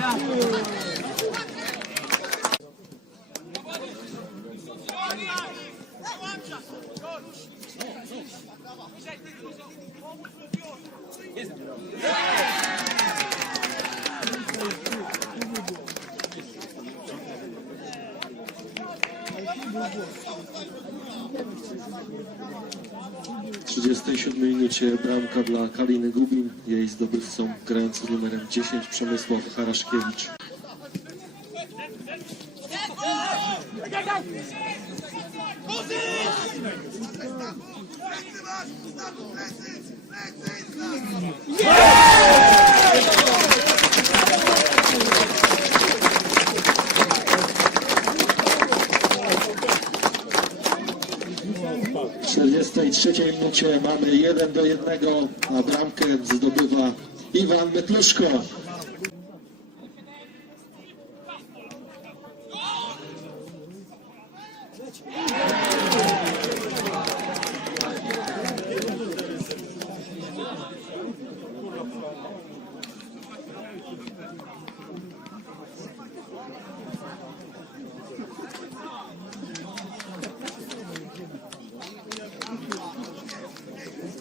W 37 minucie bramka dla Kaliny Gubin, jej zdobywcą grający z numerem 10 Przemysław Haraszkiewicz. W 43 minucie mamy 1 do 1, a bramkę zdobywa Iwan Metluszko.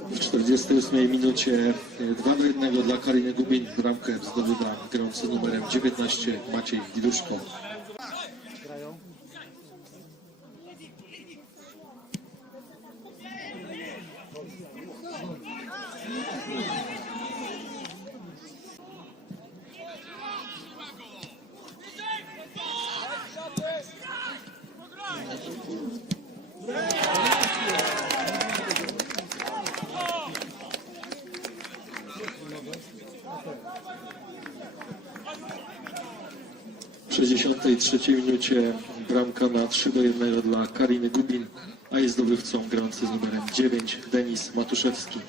W 48 minucie 2 do 1 dla Kariny Gubin. Bramkę zdobywa grający numerem 19 Maciej Widuszko. W 63 minucie bramka na 3 do 1 dla Kariny Gubin, a jest zdobywcą grający z numerem 9 Denis Matuszewski.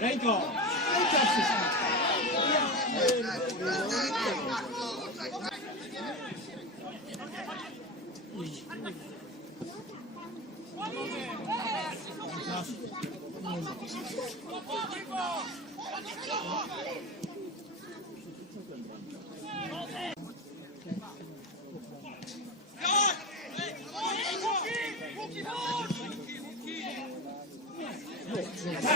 Ręką! W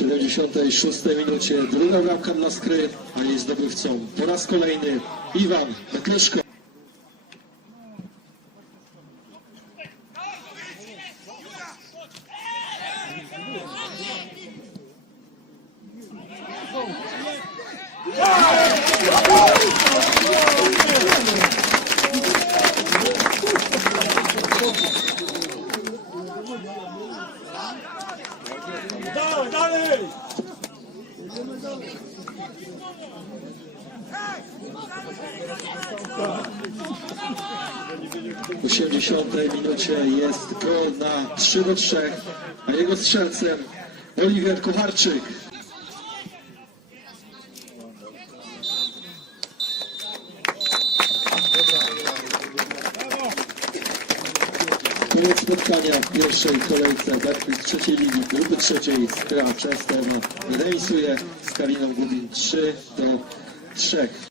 76 minucie druga bramka dla Skry, a jej zdobywcą po raz kolejny Iwan Metluszko. Dalej, W 80 minucie jest gol na 3 do 3, a jego strzelcem Oliwier Kocharczyk. Koniec spotkania w pierwszej kolejce Berklik trzeciej ligi grupy trzeciej Skra Częstochowa remisuje z Kaliną Gubin 3 do trzech.